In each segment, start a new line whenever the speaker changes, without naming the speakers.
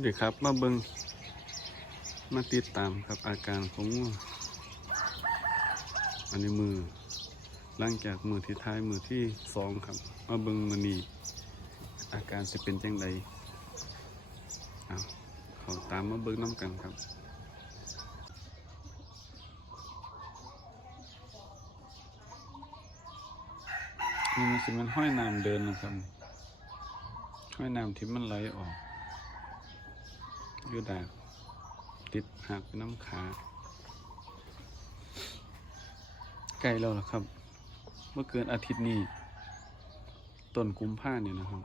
เดี๋ยวครับ มาเบิงมาติดตามครับอาการของงูอันนี้มือหลังจากมือที่ท้ายมือที่สองครับ มาเบิงมือนีอาการจะเป็นจังไดเอาเขาตามมาเบิงน้ำกันครับมันสิมันห้อยน้ำเดินนะครับ ห้อยน้ำที่มันไหลออก ยูดาติดหักน้ำขาใกล้แล้วล่ะครับ เมื่อเกินอาทิตย์นี้ต้นกุมภาเนี่ยนะครับ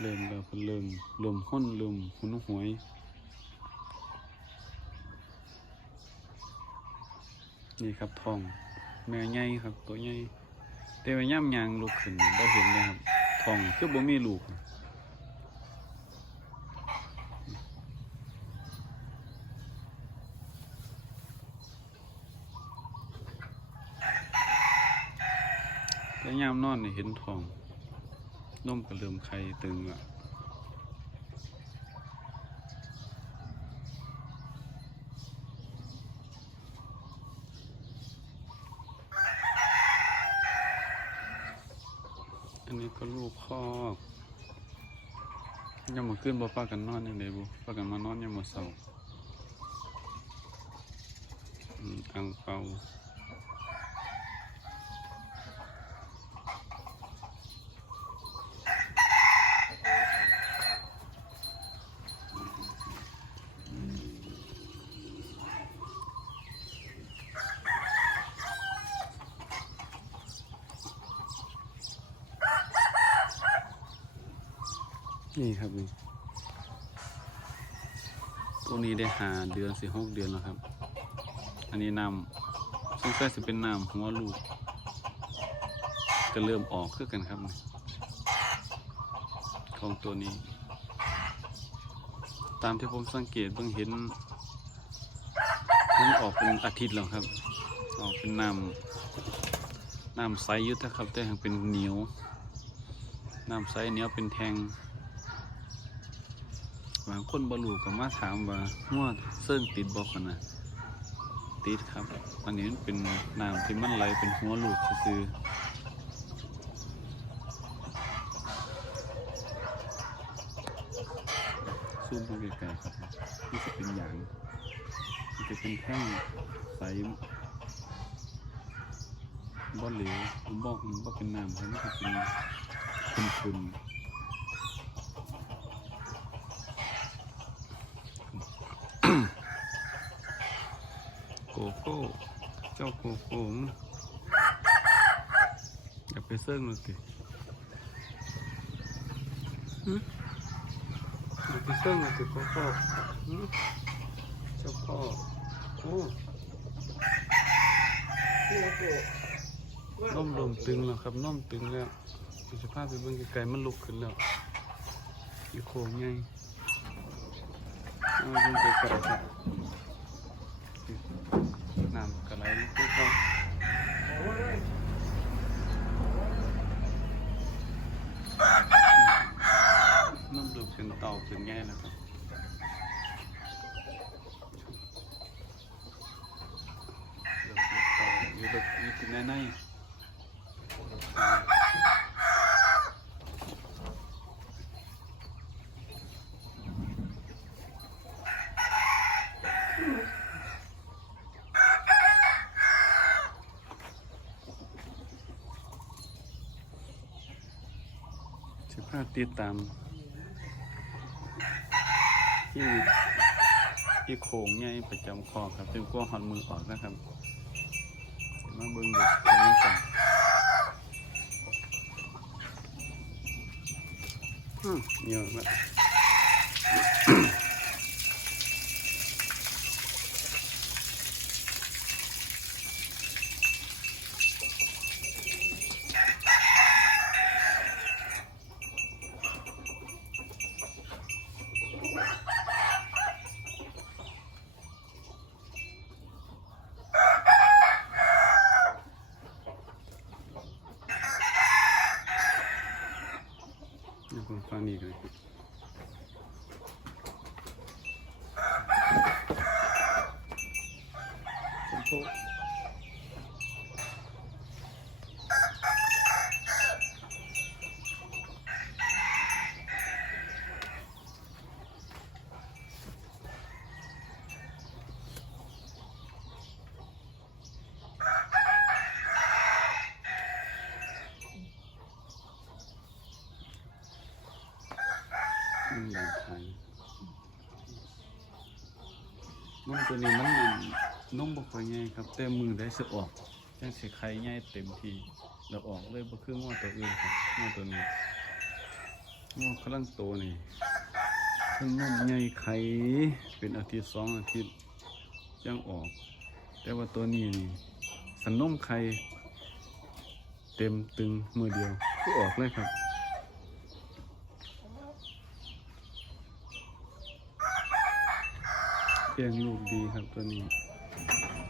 เริ่มแล้วเพิ่นเริ่มเริ่มห้นเริ่มหุนหวยนี่ครับทองแม่ใหญ่ครับตัวใหญ่แต่ว่าย่ำยางลูกขึ้นได้เห็นเลยครับทองคือบ่มีลูก แต่ยามนอนนี่เห็นทองนมก็เริ่มไข่ตึงละอันนี้ก็ลูกคอกยังมาขึ้นบ่ป้ากันนอนยังไงบุป้ากันมานอนยังมาเศร้าอังเปา นี่ครับนี่ตัวนี้ได้หาเดือนสิหกเดือนแล้วครับ อันนี้น้ำสงสัยจะเป็นน้ำหัวลูกก็เริ่มออกขึ้นกันครับของตัวนี้ ตามที่ผมสังเกตเบิ่งเห็นมันออกเป็นอาทิตย์แล้วครับ ออกเป็นน้ำน้ำใสยุทธครับแต่ยังเป็นเหนียวน้ำใสเหนียวเป็นแทง บางคนบรูก็มาถามว่าหัวเสื่องติดบอกกันนะติดครับ อันนี้มันเป็นน้ำที่มันไหลเป็นหัวลูกคือซูมไปไกลๆครับนี่จะเป็นอย่างมันจะเป็นแท่งใสบ่เหลวบ่บ่เป็นน้ำครับมันจะเป็นคุณๆ โกโก้ เจ้าโกโก้มึงอย่าไปเซิ่งเลยสิหึอย่าไปเซิ่งเลยสิโกโก้หึเจ้าพ่อโอ้น้มลมตึงแล้วครับน้มตึงแล้วสภาพไปเบิ่งไกลๆมันลุกขึ้นแล้วอีโค้งไงเอาเบิ่งไกลๆครับ น้ำกระไรลูกเขาน้ำดูเป็นเต่าเป็นแง่แล้วครับเดี๋ยวเป็นเต่า อยู่แบบนี้กินในในสิบห้าติดตามที่ที่โค้งใหญ่ประจำคอครับจนกลัวหอนมือออกนะครับ เดี๋ยวมาเบิ่ง เด็กคนนี้กันอืมเหนียวยวผมฟังนี่กันครับ
ชมพู
นุ่มแดงไทยนุ่ม ตัวนี้มันนุ่มนุ่มบ่ค่อยครับแต่มือได้สึกออกจังสิไข่ใหญ่เต็มที่แล้วออกเลยบ่คือง้อตัวอื่นครับง้อตัวนี้ง้อกำลังโตนี่เพิ่งนุ่มใหญ่ไข่เป็นอาทิตย์สองอาทิตย์ยังออก แต่ว่าตัวนี้นี่สันนมไข่เต็มตึงมือเดียวคือออกเลยครับ ลี้ยงลูกดีครับตัวนี้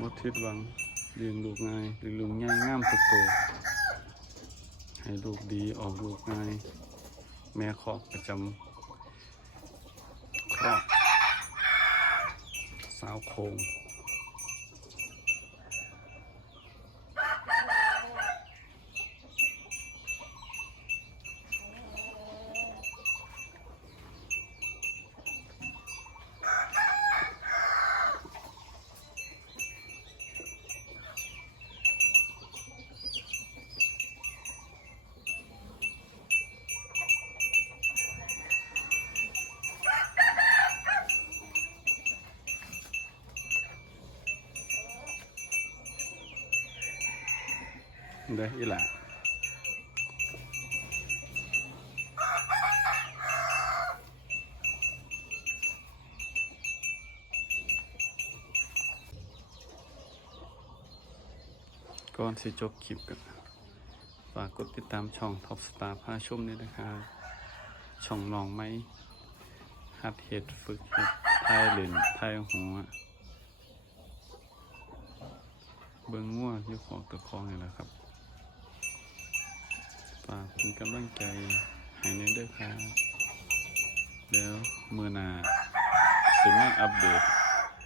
มดทิดหวังเลี้ยงลูกง่ายเลี้ยงลูกง่ายง่ามสุดโตให้ลูกดีออกลูกง่าย แม่คอกประจำครอบสาวโคง ได้อีหล่ะก่อนสิจบคลิปกันฝากกดติดตามช่อง Top Star พาชมด้วยนะครับช่องนองไหมหัดเห็ดฝึกเห็ดไทยเหล่นทยหัว เบิ่งง่วอยู่ของตะคองนี่แหละครับากเป็นกำลังใจให้ในเด้อครับเดี๋ยวมือหนาสิมาอัปเดต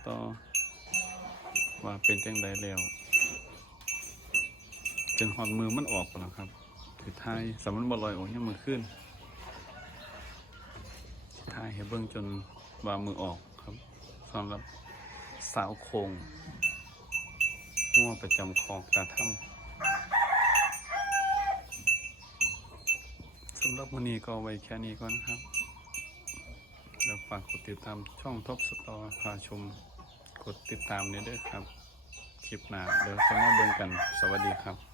ต่อว่าเป็นจังไดแล้วจนหอดมือมันออกแล้วครับถือท้ายสำมันบอลอยออกยังมือขึ้นท้ายให้เบิ่งจนว่ามือออกครับสำหรับสาวโคงงัวประจำคองตาถ้ำ สำหรับวันนี้ก็ไว้แค่นี้ก่อนครับ แล้วฝากกดติดตามช่องท็อปสตอร์พาชม กดติดตามนี้ด้วยครับ คลิปหน้าเดี๋ยวจะมาเบิ่งกัน สวัสดีครับ